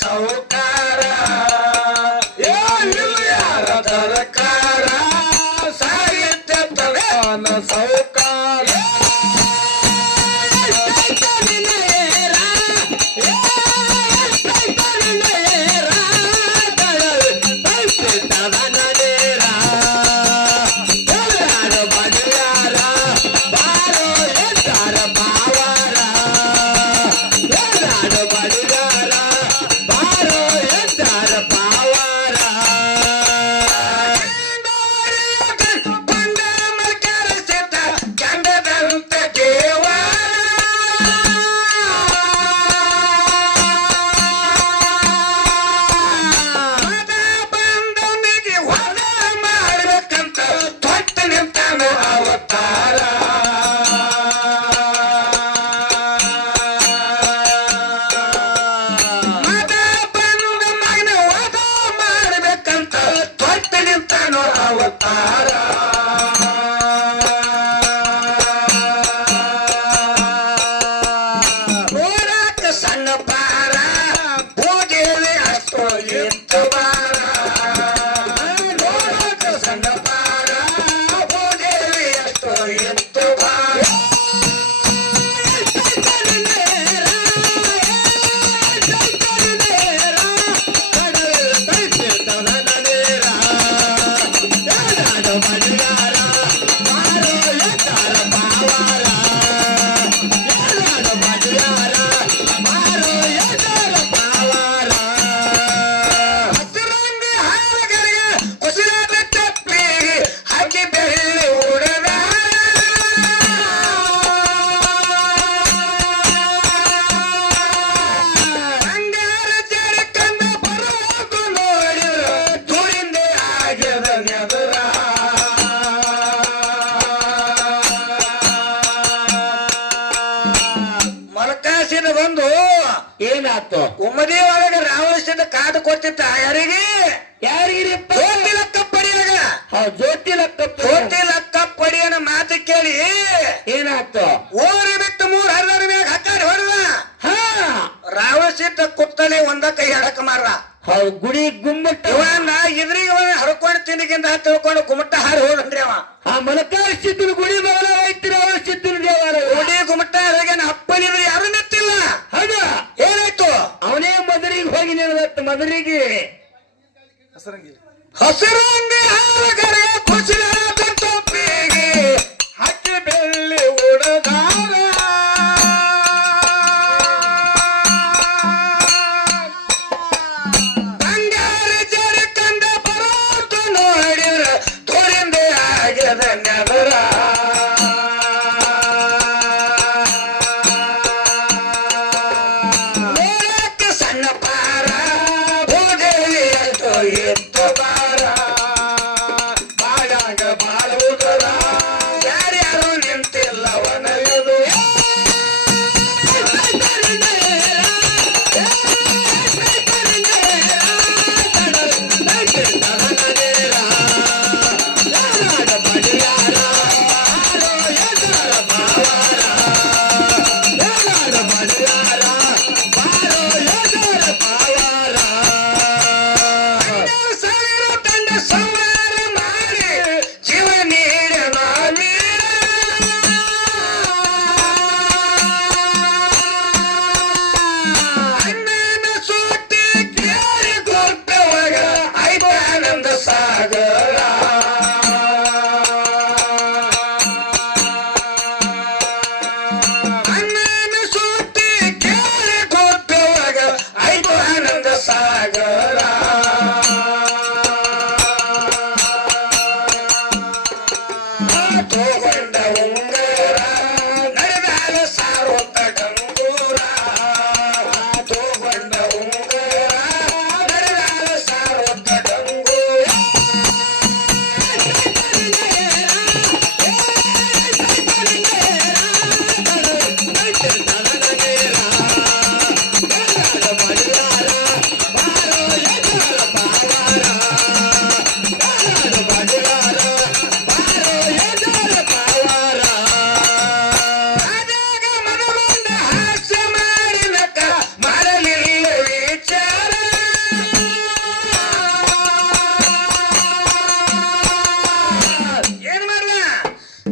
ಸೌಕಾರ ಯಾರ ತರಕಾರ ಸಾಹಿತ್ಯ ತಳನ ಸೌಕಾರ ಬಂದು ಏನಾಯ್ತು ಉಮ್ಮದಿ ಒಳಗ ರಾವಣಸಿದ್ದ ಕಾದು ಕೊಟ್ಟಿತ್ತ ಯಾರಿಗೆ ಯಾರಿಗಿರಿಪ್ಪ ಜ್ಯೋತಿ ಲಕ್ಕಪ್ಪಡಿಯಾಗ ಜ್ಯೋತಿ ಲಕ್ಕಪ್ಪಡಿಯನ ಮಾತು ಕೇಳಿ ಏನಾಯ್ತು ಓರಿ ಬಿಟ್ಟು 3 ಹರಿದರ ಮ್ಯಾಗ ಹಕ್ಕಾಡಿ ಹೊಡೆದ ರಾವಣಸಿದ್ದ ಕುತ್ತಲೆ ಒಂದ ಕೈ ಹಡಕ ಮಾರ ಗುಡಿ ಗುಮ್ಮಟ್ಟ ಇವನ್ನ ಇದ್ರಿಗೆ ಹರ್ಕೊಂಡು ತಿಂದಿಗಿಂದ ತಿಳ್ಕೊಂಡು ಗುಮ್ಮಟ್ಟ ಹಾರಿ ಹೋದ್ರಿ ಅವ ಮಲಕಾರಿಸಿದ್ದು ಗುಡಿ ಮಗಲ ಐತಿ ರಾವಣಸಿದ್ದು ದೇವಾಲಯ ಗುಡಿ ಗುಮ್ಮಟ್ಟ ಹಾರಿಗೇನ ಅಪ್ಪನಿದ್ರೆ ಯಾರು ನೆತ್ತಿಲ್ಲ ಹೌದ ಏನಾಯ್ತು ಅವನೇ ಮದರಿಗೆ ಹೋಗಿ ನಿಲ್ಲತ್ತ ಮದರಿಗೆ ಹಸರಂಗಿ ಹಾಲಗರೆ ಕುಶಲಾದ ತೊಪ್ಪಿಗೆ ಹಕ್ಕಿ ಬೆಳ್ಳಿ ಉಡದಾರ ಬಂಗಾರ ಜರಿ ಕಂದ ಬರೋದು ನೋಡಿರ ತೋರಿಂದೆ ಆಗ್ಯದ ನೆದರ ಸಣ್ಣ ಪಾರ ಭೂದೇವಿ ಎತ್ತು ಬಾರ ಬಾಳಾಗ ಬಾಳುವುದರ ಯಾರ್ಯಾರು ನಿಂತಿಲ್ಲ ಒನಗದು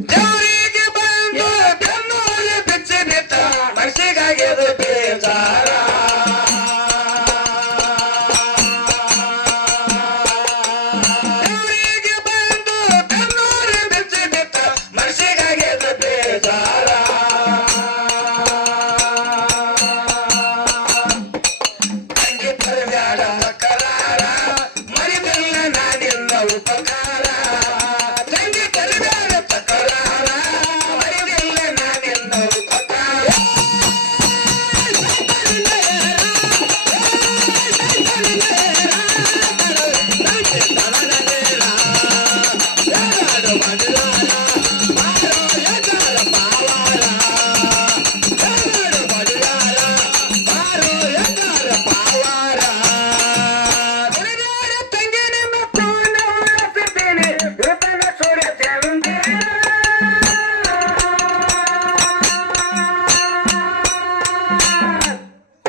ದೇವರಿಗೆ ಬಂದು ಬೆನ್ನೂರಿ ಬಿಚ್ಚಿ ಬಿತ್ತ ಮನಸ್ಸಿಗಾಗ್ಯದ ಬೇಜಾರ ದೇವರಿಗೆ ಬಂದು ಬೆನ್ನೂರಿ ಬಿಚ್ಚಿ ಬಿತ್ತ ಮನಸ್ಸಿಗಾಗ್ಯದ ಬೇಜಾರ ತಂಗಿ ಪರಬ್ಯಾಡ ಕರಾರ ಮರಿಬಲ್ಲ ನಾನಿಲ್ಲ ಉಪಕಾರ